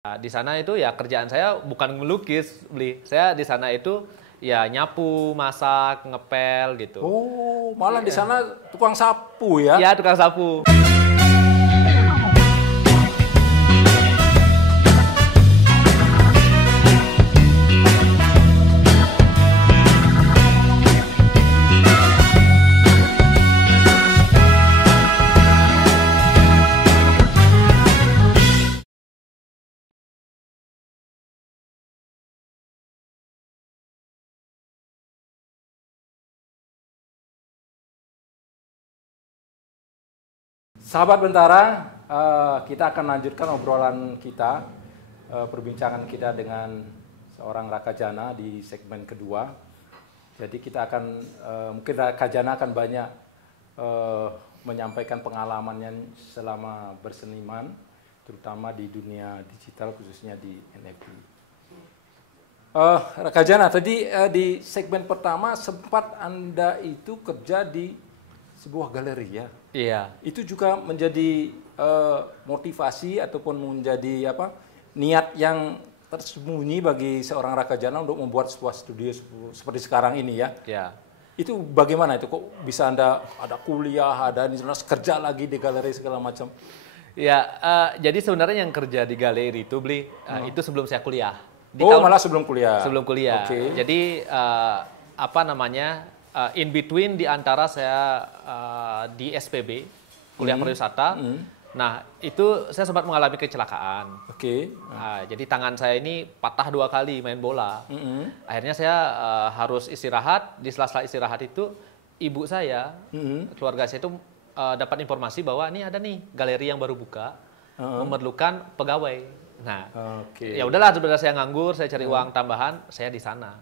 Nah, di sana itu ya kerjaan saya bukan melukis, beli. Saya di sana itu ya nyapu, masak, ngepel gitu. Oh, malah di sana tukang sapu ya? Iya, tukang sapu. Sahabat Bentara, kita akan lanjutkan obrolan kita, perbincangan kita dengan seorang Raka Jana di segmen kedua. Jadi kita akan, mungkin Raka Jana akan banyak menyampaikan pengalamannya selama berseniman, terutama di dunia digital, khususnya di NFT. Raka Jana, tadi di segmen pertama sempat Anda itu kerja di sebuah galeri ya? Iya. Itu juga menjadi motivasi ataupun menjadi niat yang tersembunyi bagi seorang Raka Jana untuk membuat sebuah studio seperti sekarang ini ya. Ya. Itu bagaimana itu kok bisa Anda ada kuliah, ada kerja lagi di galeri segala macam? Ya, jadi sebenarnya yang kerja di galeri itu itu sebelum saya kuliah. Malah sebelum kuliah. Sebelum kuliah. Okay. Jadi in between di antara saya di SPB, kuliah pariwisata. Nah, itu saya sempat mengalami kecelakaan. Oke. Jadi tangan saya ini patah 2 kali main bola. Akhirnya saya harus istirahat. Di sela-sela istirahat itu, ibu saya, keluarga saya itu dapat informasi bahwa ini ada nih galeri yang baru buka, memerlukan pegawai. Nah, ya udahlah, sebenarnya saya nganggur, saya cari uang tambahan, saya di sana.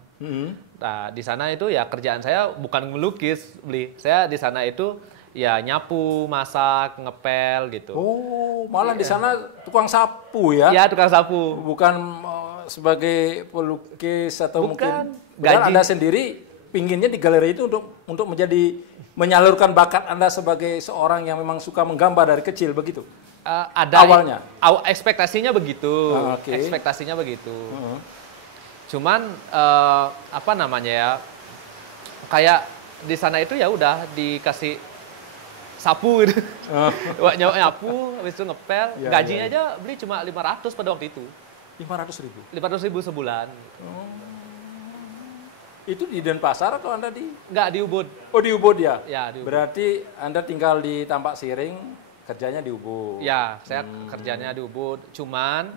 Nah, di sana itu ya kerjaan saya bukan melukis, Saya di sana itu ya nyapu, masak, ngepel gitu. Oh, malah di sana tukang sapu ya? Iya, tukang sapu. Bukan sebagai pelukis atau bukan. Mungkin Anda sendiri pinginnya di galeri itu untuk menyalurkan bakat Anda sebagai seorang yang memang suka menggambar dari kecil, begitu? Ada awalnya. Ekspektasinya begitu. Ekspektasinya begitu. Cuman kayak di sana itu ya udah dikasih sapu gitu. Nyapu, habis itu ngepel. Gajinya aja beli cuma 500 pada waktu itu. 500.000? 500.000 sebulan. Itu di Denpasar atau Anda di? Enggak, di Ubud. Oh, di Ubud ya? Ya, di Ubud. Berarti Anda tinggal di Tampak Siring, kerjanya di Ubud. Ya, saya kerjanya di Ubud. Cuman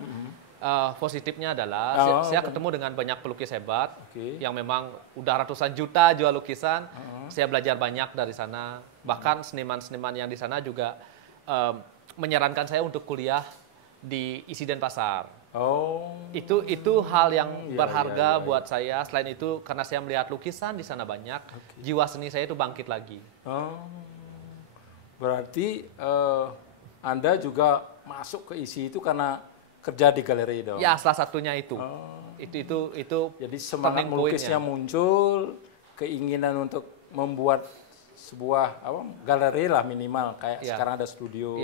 positifnya adalah saya ketemu dengan banyak pelukis hebat yang memang udah ratusan juta jual lukisan. Saya belajar banyak dari sana. Bahkan seniman-seniman yang di sana juga menyarankan saya untuk kuliah di ISI Denpasar. Oh. Itu hal yang berharga buat saya. Selain itu karena saya melihat lukisan di sana banyak, jiwa seni saya itu bangkit lagi. Oh. Berarti Anda juga masuk ke ISI itu karena kerja di galeri dong? Ya, salah satunya itu. Itu jadi semangat melukisnya muncul, keinginan untuk membuat sebuah galeri lah minimal, kayak sekarang ada studio,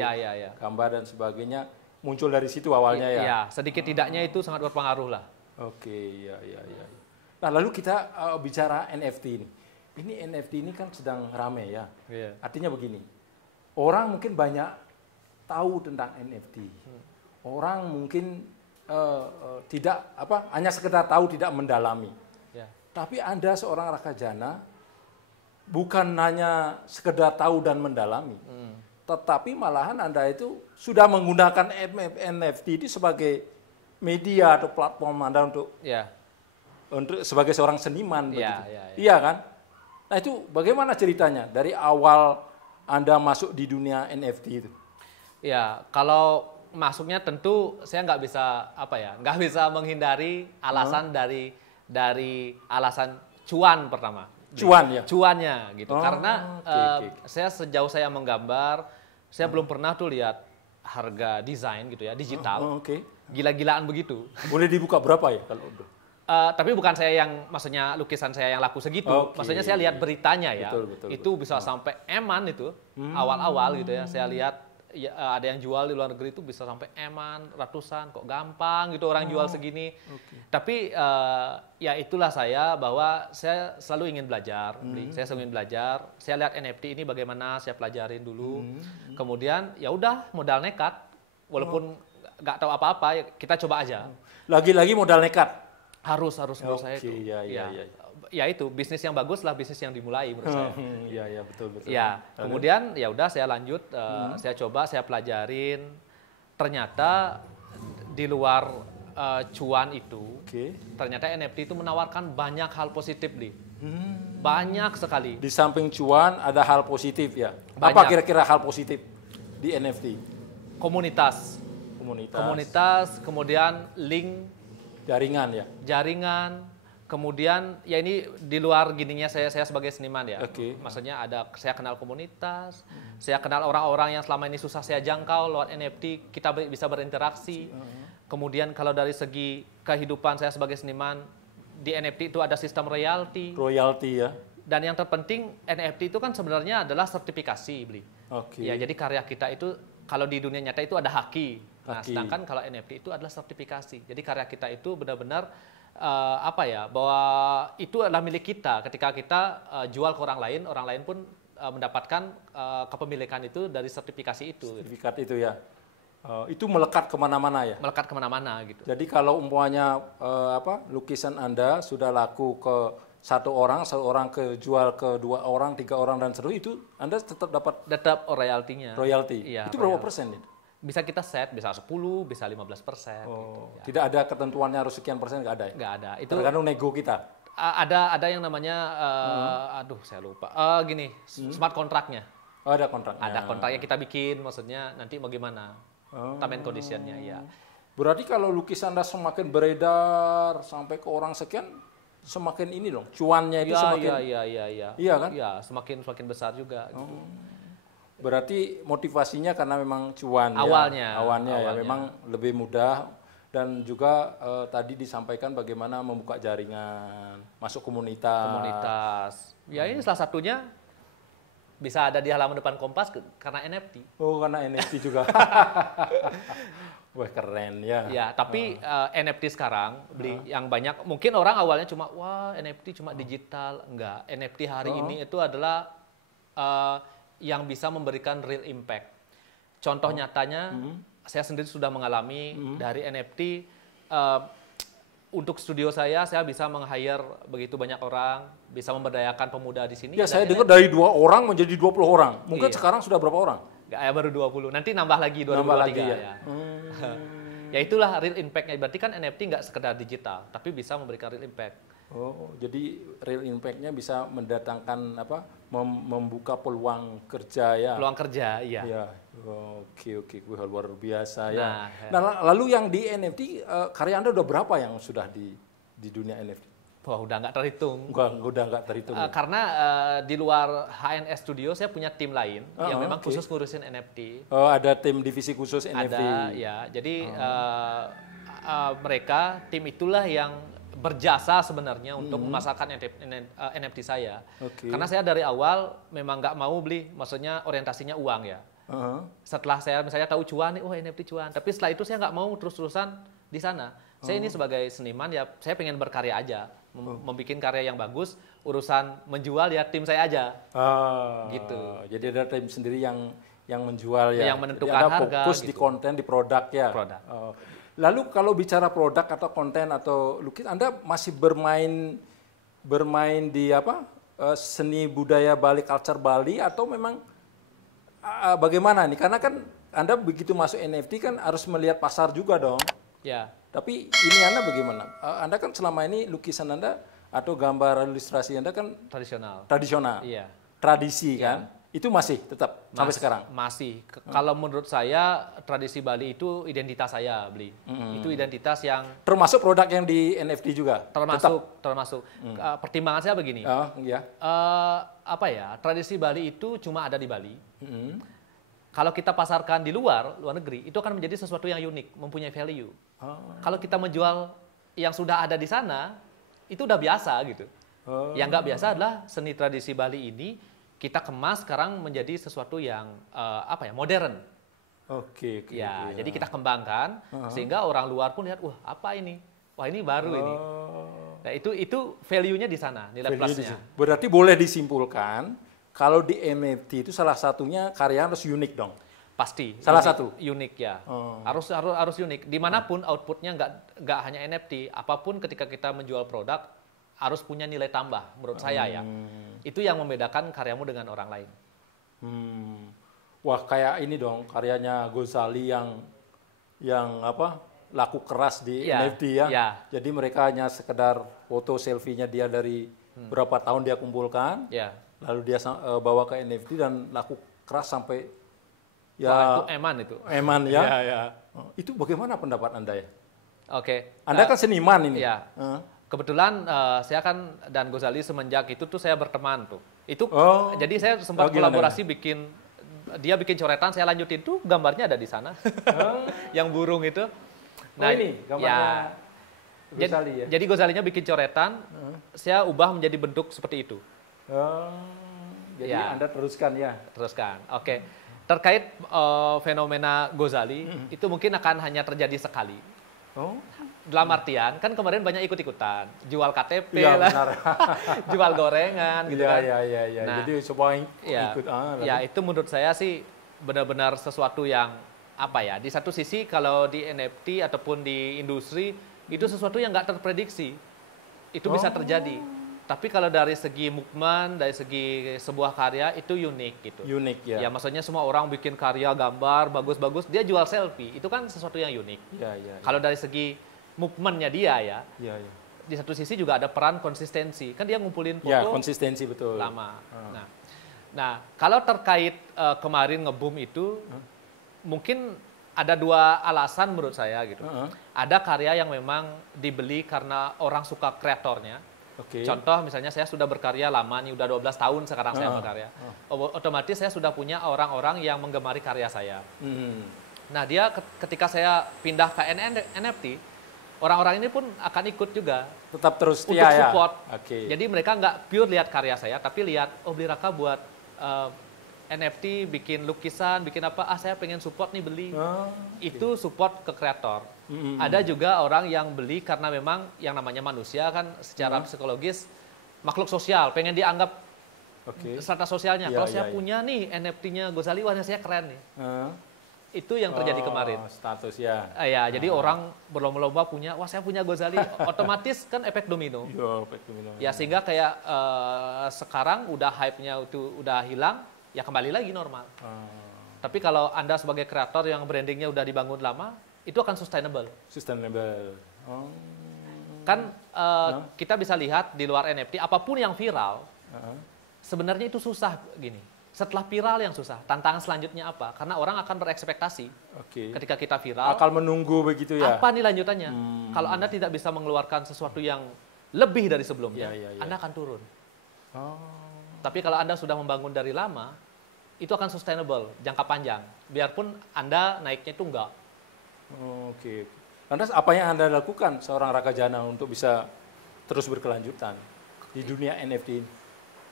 gambar dan sebagainya, muncul dari situ awalnya ya? Iya, sedikit tidaknya itu sangat berpengaruh lah. Oke, ya. Nah, lalu kita bicara NFT ini. Ini NFT ini kan sedang rame ya. Artinya begini, orang mungkin banyak tahu tentang NFT. Orang mungkin tidak hanya sekedar tahu, tidak mendalami. Tapi Anda seorang Raka Jana bukan hanya sekedar tahu dan mendalami, tetapi malahan Anda itu sudah menggunakan NFT itu sebagai media atau platform Anda untuk sebagai seorang seniman, begitu. Iya kan? Nah, itu bagaimana ceritanya dari awal Anda masuk di dunia NFT itu? Ya, kalau masuknya tentu saya nggak bisa menghindari alasan dari alasan cuan pertama. Cuannya gitu. Karena sejauh saya menggambar, saya belum pernah tuh lihat harga desain gitu ya, digital. Gila-gilaan begitu. Boleh dibuka berapa ya kalau untuk? Tapi bukan saya yang, maksudnya lukisan saya yang laku segitu. Maksudnya saya lihat beritanya ya. Betul, itu bisa sampai eman itu awal-awal gitu ya. Saya lihat ya, ada yang jual di luar negeri itu bisa sampai eman, ratusan, kok gampang gitu orang jual segini. Tapi ya itulah saya, bahwa saya selalu ingin belajar, saya selalu ingin belajar. Saya lihat NFT ini bagaimana, saya pelajarin dulu. Kemudian ya udah modal nekat, walaupun nggak tahu apa-apa, ya kita coba aja. Lagi-lagi modal nekat. Harus menurut saya itu. Ya itu bisnis yang bagus lah bisnis yang dimulai menurut saya. Iya betul. Ya kemudian ya udah saya lanjut, saya coba, saya pelajarin. Ternyata di luar cuan itu, ternyata NFT itu menawarkan banyak hal positif nih. Banyak sekali. Di samping cuan ada hal positif ya. Banyak. Apa kira-kira hal positif di NFT? Komunitas, kemudian link, jaringan. Kemudian ya ini di luar gininya saya sebagai seniman ya. Maksudnya saya kenal komunitas, saya kenal orang-orang yang selama ini susah saya jangkau lewat NFT, kita bisa berinteraksi. Kemudian kalau dari segi kehidupan saya sebagai seniman, di NFT itu ada sistem royalti. Ya. Dan yang terpenting NFT itu kan sebenarnya adalah sertifikasi, Bli. Ya, jadi karya kita itu kalau di dunia nyata itu ada haki. Nah, sedangkan kalau NFT itu adalah sertifikasi. Jadi karya kita itu benar-benar bahwa itu adalah milik kita. Ketika kita jual ke orang lain pun mendapatkan kepemilikan itu dari sertifikasi itu. Sertifikat itu ya. Itu melekat kemana-mana ya? Melekat kemana-mana gitu. Jadi kalau umpamanya lukisan Anda sudah laku ke satu orang jual ke 2 orang, 3 orang dan seterusnya, itu Anda tetap dapat royaltinya. Iya, itu berapa persen itu? Bisa kita set, bisa 10, bisa 15%. Gitu, ya. Tidak ada ketentuannya harus sekian persen, nggak ada ya? Nggak ada. Itu tergantung nego kita. Ada yang namanya, saya lupa. Smart kontraknya. Ada kontraknya. Ada kontraknya kita bikin, maksudnya nanti bagaimana? Term and condition-nya ya. Berarti kalau lukisan Anda semakin beredar sampai ke orang sekian, semakin ini dong, cuannya itu semakin. Iya kan? Iya, semakin besar juga. Gitu. Berarti motivasinya karena memang cuan awalnya ya memang lebih mudah, dan juga tadi disampaikan bagaimana membuka jaringan, masuk komunitas. Ya ini salah satunya bisa ada di halaman depan Kompas karena NFT. Karena NFT juga. Wah, keren ya. Ya, tapi NFT sekarang yang banyak, mungkin orang awalnya cuma NFT cuma digital, enggak. NFT hari ini itu adalah yang bisa memberikan real impact. Contoh nyatanya, saya sendiri sudah mengalami dari NFT, untuk studio saya bisa meng-hire begitu banyak orang, bisa memberdayakan pemuda di sini. Ya, saya dengar dari 2 orang menjadi 20 orang. Mungkin sekarang sudah berapa orang? Nggak, baru 20. Nanti nambah lagi 2023 ya. Ya itulah real impact-nya. Berarti kan NFT nggak sekedar digital, tapi bisa memberikan real impact. Jadi real impact-nya bisa mendatangkan membuka peluang kerja ya. Peluang kerja, iya. Ya. Oke, luar biasa ya. Nah, lalu yang di NFT, karya Anda udah berapa yang sudah di dunia NFT? Wah, udah nggak terhitung. Udah nggak terhitung. Karena di luar HNS Studio saya punya tim lain yang memang khusus ngurusin NFT. Ada tim divisi khusus NFT. Ada, ya. Jadi mereka, tim itulah yang berjasa sebenarnya untuk memasarkan NFT saya. Karena saya dari awal memang nggak mau beli, maksudnya orientasinya uang ya. Setelah saya misalnya tahu cuan nih, NFT cuan. Tapi setelah itu saya nggak mau terus-terusan di sana. Saya ini sebagai seniman ya, saya pengen berkarya aja, membuat karya yang bagus. Urusan menjual ya tim saya aja. Gitu. Jadi ada tim sendiri yang menjual ya. Yang menentukan harga. Fokus di konten, di produk ya. Lalu kalau bicara produk atau konten atau lukis, Anda masih bermain di seni budaya Bali, culture Bali, atau memang bagaimana nih? Karena kan Anda begitu masuk NFT kan harus melihat pasar juga dong. Ya. Tapi ini Anda bagaimana? Anda kan selama ini lukisan Anda atau gambar ilustrasi Anda kan tradisional. Iya. Tradisi kan? Itu masih tetap sampai sekarang? Masih. Kalau menurut saya, tradisi Bali itu identitas saya, Bli. Itu identitas yang... Termasuk produk yang di NFT juga? Termasuk. Pertimbangan saya begini. Tradisi Bali itu cuma ada di Bali. Kalau kita pasarkan di luar negeri, itu akan menjadi sesuatu yang unik, mempunyai value. Kalau kita menjual yang sudah ada di sana, itu udah biasa gitu. Yang nggak biasa adalah seni tradisi Bali ini, kita kemas sekarang menjadi sesuatu yang modern. Oke. Ya, jadi kita kembangkan sehingga orang luar pun lihat, wah apa ini? Wah ini baru ini. Nah itu value-nya di sana, nilai plusnya. Berarti boleh disimpulkan kalau di NFT itu salah satunya karya harus unik dong. Pasti. Salah satu. Unik ya. Harus unik. Dimanapun outputnya nggak hanya NFT, apapun ketika kita menjual produk harus punya nilai tambah menurut saya ya. Itu yang membedakan karyamu dengan orang lain. Wah kayak ini dong karyanya Ghazali yang apa laku keras di NFT ya. Jadi mereka hanya sekedar foto selfie-nya dia dari berapa tahun dia kumpulkan, lalu dia bawa ke NFT dan laku keras sampai ya. Wah, itu eman itu. Eman ya. Itu bagaimana pendapat Anda ya? Oke. Anda kan seniman ini. Ya. Kebetulan saya kan dan Ghazali semenjak itu tuh saya berteman tuh. Itu jadi saya sempat kolaborasi dia bikin coretan, saya lanjutin tuh gambarnya ada di sana. Yang burung itu. Nah, ini gambarnya Ghazali ya. Jadi Ghazalinya bikin coretan, saya ubah menjadi bentuk seperti itu. Jadi Anda teruskan ya. Teruskan. Oke. Terkait fenomena Ghazali itu mungkin akan hanya terjadi sekali. Dalam artian kan kemarin banyak ikut-ikutan, jual KTP lah, jual gorengan gitu kan. Iya. Nah, jadi semua ikut. Ya itu menurut saya sih benar-benar sesuatu yang apa ya? Di satu sisi kalau di NFT ataupun di industri itu sesuatu yang nggak terprediksi, itu bisa terjadi. Tapi kalau dari segi movement, dari segi sebuah karya itu unik gitu. Unik ya. Ya maksudnya semua orang bikin karya gambar bagus-bagus, dia jual selfie, itu kan sesuatu yang unik. Iya. Kalau dari segi movementnya dia ya. Di satu sisi juga ada peran konsistensi. Kan dia ngumpulin foto. Ya, konsistensi betul. Lama. Nah, kalau terkait kemarin nge-boom itu, mungkin ada dua alasan menurut saya gitu. Ada karya yang memang dibeli karena orang suka kreatornya. Contoh misalnya saya sudah berkarya lama nih, udah 12 tahun sekarang saya berkarya. Otomatis saya sudah punya orang-orang yang menggemari karya saya. Nah, dia ketika saya pindah ke NFT, orang-orang ini pun akan ikut juga. Tetap terus untuk support. Ya. Jadi mereka nggak pure lihat karya saya, tapi lihat, beli Raka buat NFT, bikin lukisan, bikin apa, saya pengen support nih beli. Itu support ke kreator. Ada juga orang yang beli karena memang yang namanya manusia kan secara psikologis makhluk sosial, pengen dianggap strata sosialnya. Kalau saya punya nih NFT-nya Ghazali, wah saya keren nih. Itu yang terjadi kemarin. Status ya. Jadi orang berlomba-lomba punya, wah saya punya Ghazali, otomatis kan efek domino. Efek domino. Ya sehingga kayak sekarang udah hype-nya itu udah hilang, ya kembali lagi normal. Tapi kalau Anda sebagai kreator yang brandingnya udah dibangun lama, itu akan sustainable. Kan kita bisa lihat di luar NFT, apapun yang viral, sebenarnya itu susah gini. Setelah viral yang susah, tantangan selanjutnya apa? Karena orang akan berekspektasi ketika kita viral. Akan menunggu begitu ya? Apa nih lanjutannya? Kalau Anda tidak bisa mengeluarkan sesuatu yang lebih dari sebelumnya, Anda akan turun. Tapi kalau Anda sudah membangun dari lama, itu akan sustainable, jangka panjang. Biarpun Anda naiknya itu enggak. Lantas apa yang Anda lakukan seorang Raka Jana untuk bisa terus berkelanjutan di dunia NFT ini?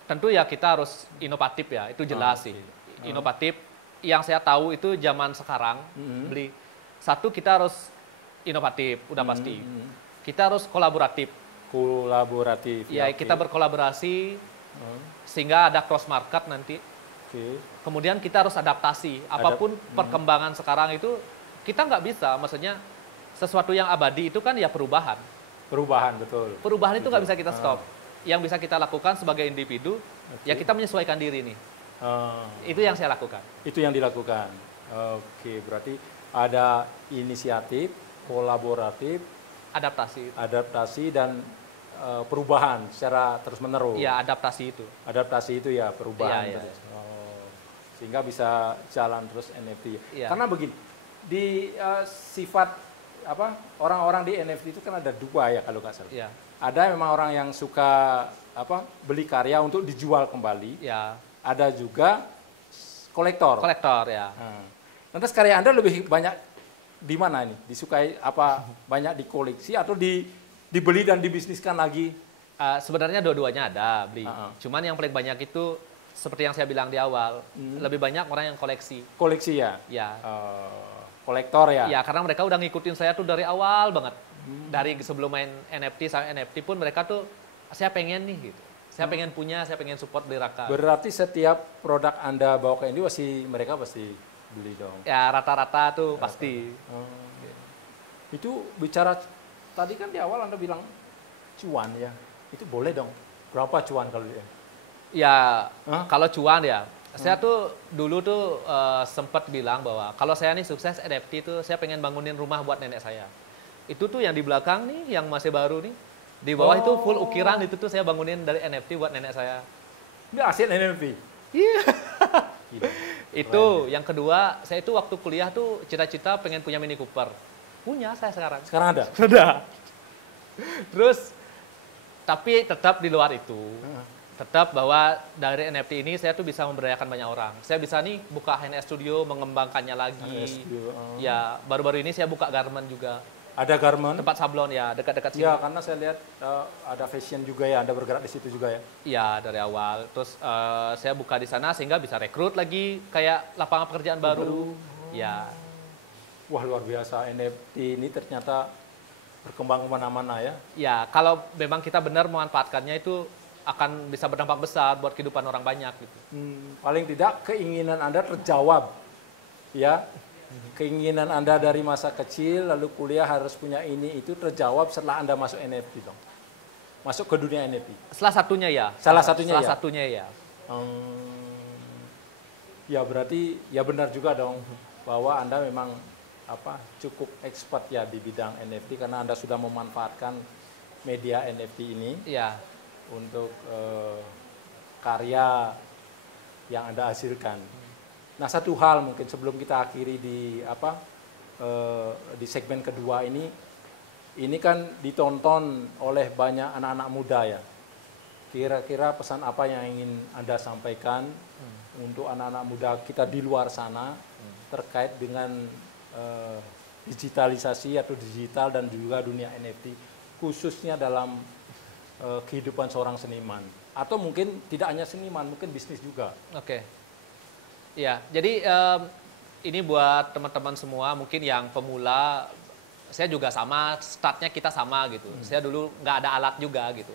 Tentu ya kita harus inovatif ya, itu jelas sih. Inovatif, yang saya tahu itu zaman sekarang, beli. Satu, kita harus inovatif, udah pasti. Kita harus kolaboratif. Ya, kita berkolaborasi, sehingga ada cross market nanti. Kemudian kita harus adaptasi. Apapun perkembangan sekarang itu, kita nggak bisa, maksudnya sesuatu yang abadi itu kan ya perubahan. Betul. Perubahan itu nggak bisa kita stop. Yang bisa kita lakukan sebagai individu, ya kita menyesuaikan diri nih. Itu yang saya lakukan. Itu yang dilakukan. Berarti ada inisiatif, kolaboratif, adaptasi dan perubahan secara terus-menerus. Ya, adaptasi itu ya, perubahan terus. Sehingga bisa jalan terus NFT. Karena begini, di sifat orang-orang di NFT itu kan ada dua ya kalau nggak salah. Ada memang orang yang suka beli karya untuk dijual kembali. Ada juga kolektor ya. Lantas karya Anda lebih banyak di mana ini? Disukai banyak dikoleksi atau dibeli dan dibisniskan lagi? Sebenarnya dua-duanya ada beli. Cuman yang paling banyak itu seperti yang saya bilang di awal, lebih banyak orang yang koleksi. Koleksi ya? Ya. Kolektor ya? Ya, karena mereka udah ngikutin saya tuh dari awal banget. Dari sebelum main NFT sampai NFT pun mereka tuh, saya pengen nih gitu. Saya pengen punya, saya pengen support beli Raka. Berarti setiap produk Anda bawa ke Indi mereka pasti beli dong? Ya, rata-rata tuh pasti. Itu bicara, tadi kan di awal Anda bilang cuan ya, itu boleh dong. Berapa cuan kalau dia? Ya, kalau cuan ya, saya tuh dulu tuh sempat bilang bahwa kalau saya nih sukses NFT tuh saya pengen bangunin rumah buat nenek saya. Itu tuh yang di belakang nih, yang masih baru nih, di bawah itu full ukiran itu tuh saya bangunin dari NFT buat nenek saya. Ini hasil NFT? Iya. Itu, yang kedua, saya itu waktu kuliah tuh cita-cita pengen punya Mini Cooper. Punya saya sekarang. Sekarang ada? Sudah. Terus, tapi tetap di luar itu. Tetap bahwa dari NFT ini saya tuh bisa memberdayakan banyak orang. Saya bisa nih buka HNS Studio, mengembangkannya lagi. Ya, baru-baru ini saya buka garment juga. Ada garment? Tempat sablon ya, dekat-dekat sini. Ya, karena saya lihat ada fashion juga ya, Anda bergerak di situ juga ya? Iya, dari awal. Terus saya buka di sana sehingga bisa rekrut lagi kayak lapangan pekerjaan baru. Ya. Wah, luar biasa. NFT ini ternyata berkembang kemana-mana ya? Ya, kalau memang kita benar memanfaatkannya itu akan bisa berdampak besar buat kehidupan orang banyak gitu. Paling tidak keinginan Anda terjawab, ya. Keinginan Anda dari masa kecil lalu kuliah harus punya ini itu terjawab setelah Anda masuk NFT dong. Masuk ke dunia NFT. Salah satunya ya. Salah satunya Salah ya. satunya ya. Ya berarti ya benar juga dong bahwa Anda memang cukup expert ya di bidang NFT karena Anda sudah memanfaatkan media NFT ini. Ya. Untuk karya yang Anda hasilkan. Nah, satu hal mungkin sebelum kita akhiri di segmen kedua ini kan ditonton oleh banyak anak-anak muda ya. Kira-kira pesan apa yang ingin Anda sampaikan untuk anak-anak muda kita di luar sana terkait dengan digitalisasi atau digital dan juga dunia NFT khususnya dalam kehidupan seorang seniman atau mungkin tidak hanya seniman, mungkin bisnis juga. Oke. Ya, jadi ini buat teman-teman semua mungkin yang pemula, saya juga sama, startnya kita sama gitu. Saya dulu nggak ada alat juga gitu.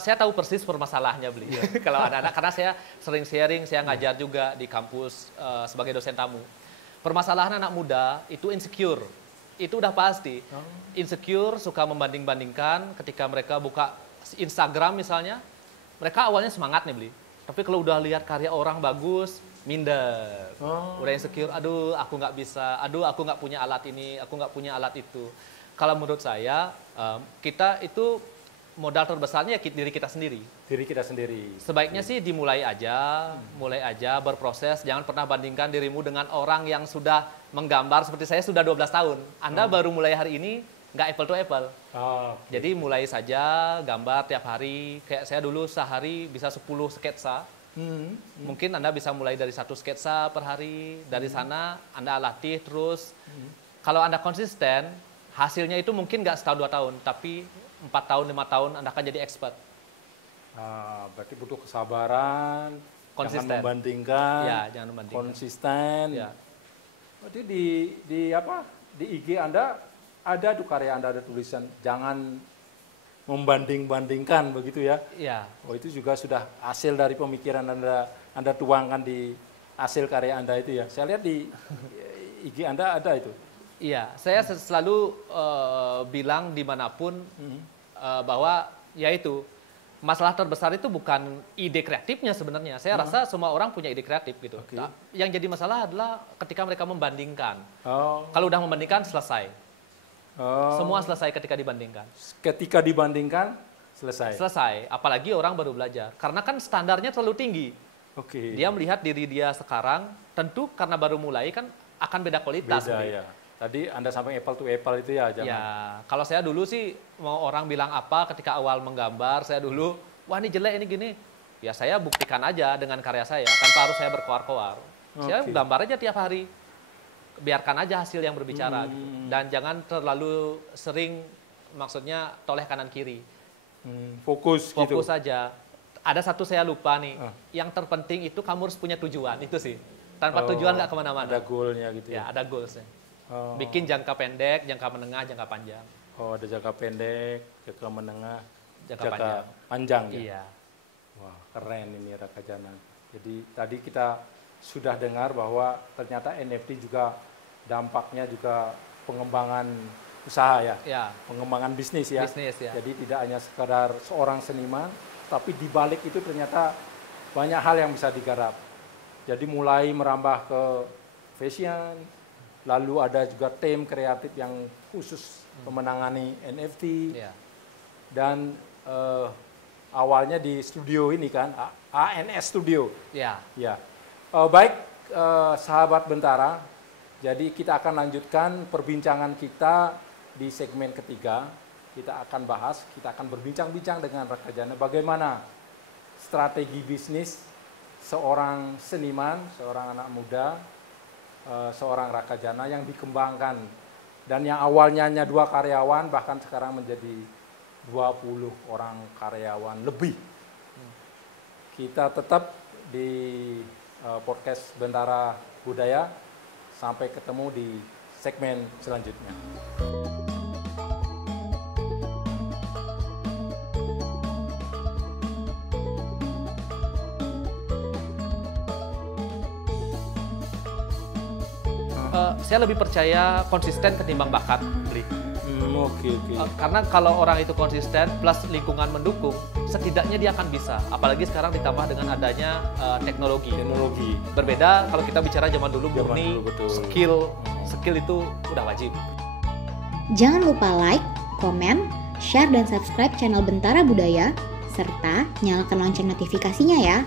Saya tahu persis permasalahannya beli. Kalau anak-anak, karena saya sering sharing, saya ngajar juga di kampus sebagai dosen tamu. Permasalahan anak muda itu insecure. Itu udah pasti. Insecure, suka membanding-bandingkan ketika mereka buka Instagram misalnya, mereka awalnya semangat nih beli. Tapi kalau udah lihat karya orang bagus, minder. Udah insecure, aduh aku nggak bisa, aduh aku nggak punya alat ini, aku nggak punya alat itu. Kalau menurut saya, kita itu modal terbesarnya diri kita sendiri. Diri kita sendiri. Sebaiknya sih dimulai aja, mulai aja, berproses. Jangan pernah bandingkan dirimu dengan orang yang sudah menggambar seperti saya sudah 12 tahun. Anda baru mulai hari ini, nggak apple to apple. Jadi mulai saja gambar tiap hari. Kayak saya dulu sehari bisa 10 sketsa. Mungkin Anda bisa mulai dari 1 sketsa per hari. Dari sana Anda latih terus. Kalau Anda konsisten, hasilnya itu mungkin nggak setahun 2 tahun, tapi 4 tahun 5 tahun Anda akan jadi expert. Berarti butuh kesabaran, konsisten. Jangan membandingkan. Ya, jangan membandingkan. Konsisten. Ya. Berarti di IG Anda ada tuh karya Anda, ada tulisan jangan membanding-bandingkan begitu ya. Iya. Oh, itu juga sudah hasil dari pemikiran Anda tuangkan di hasil karya Anda itu ya. Saya lihat di IG Anda ada itu. Iya, saya selalu bilang dimanapun bahwa yaitu masalah terbesar itu bukan ide kreatifnya sebenarnya. Saya rasa semua orang punya ide kreatif gitu. Nah, yang jadi masalah adalah ketika mereka membandingkan. Kalau udah membandingkan selesai. Semua selesai ketika dibandingkan. Ketika dibandingkan selesai. Selesai. Apalagi orang baru belajar. Karena kan standarnya terlalu tinggi. Dia melihat diri dia sekarang, tentu karena baru mulai kan akan beda kualitas. Beda ya. Tadi Anda sampai apple to apple itu ya, jangan. Ya, kalau saya dulu sih mau orang bilang apa ketika awal menggambar, saya dulu, wah ini jelek, ini gini. Ya saya buktikan aja dengan karya saya, tanpa harus saya berkoar-koar. Saya gambar aja tiap hari. Biarkan aja hasil yang berbicara. Gitu. Dan jangan terlalu sering, maksudnya toleh kanan kiri. Fokus gitu. Fokus aja. ada satu saya lupa nih. Yang terpenting itu kamu harus punya tujuan, itu sih. Tanpa tujuan nggak kemana-mana. Ada goalnya gitu ya? Ada goalsnya. Bikin jangka pendek, jangka menengah, jangka panjang. Oh, ada jangka pendek, jangka menengah, jangka panjang ya? Iya. Wah, keren ini Rakajana. Jadi tadi kita sudah dengar bahwa ternyata NFT juga dampaknya juga pengembangan usaha ya? Ya. Pengembangan bisnis ya? Bisnis ya. Jadi tidak hanya sekadar seorang seniman, tapi di balik itu ternyata banyak hal yang bisa digarap. Jadi mulai merambah ke fashion, lalu ada juga tim kreatif yang khusus menangani NFT, dan awalnya di studio ini kan, ANS Studio. Ya. Baik, sahabat Bentara, jadi kita akan lanjutkan perbincangan kita di segmen ketiga. Kita akan bahas, kita akan berbincang-bincang dengan Rakajana bagaimana strategi bisnis seorang seniman, seorang anak muda, seorang Rakajana yang dikembangkan dan yang awalnya hanya 2 karyawan bahkan sekarang menjadi 20 orang karyawan lebih. Kita tetap di podcast Bentara Budaya. Sampai ketemu di segmen selanjutnya. Saya lebih percaya konsisten ketimbang bakat, Bli. Oke. Karena kalau orang itu konsisten plus lingkungan mendukung, setidaknya dia akan bisa. Apalagi sekarang ditambah dengan adanya teknologi. Berbeda kalau kita bicara zaman dulu murni skill itu udah wajib. Jangan lupa like, komen, share dan subscribe channel Bentara Budaya serta nyalakan lonceng notifikasinya ya.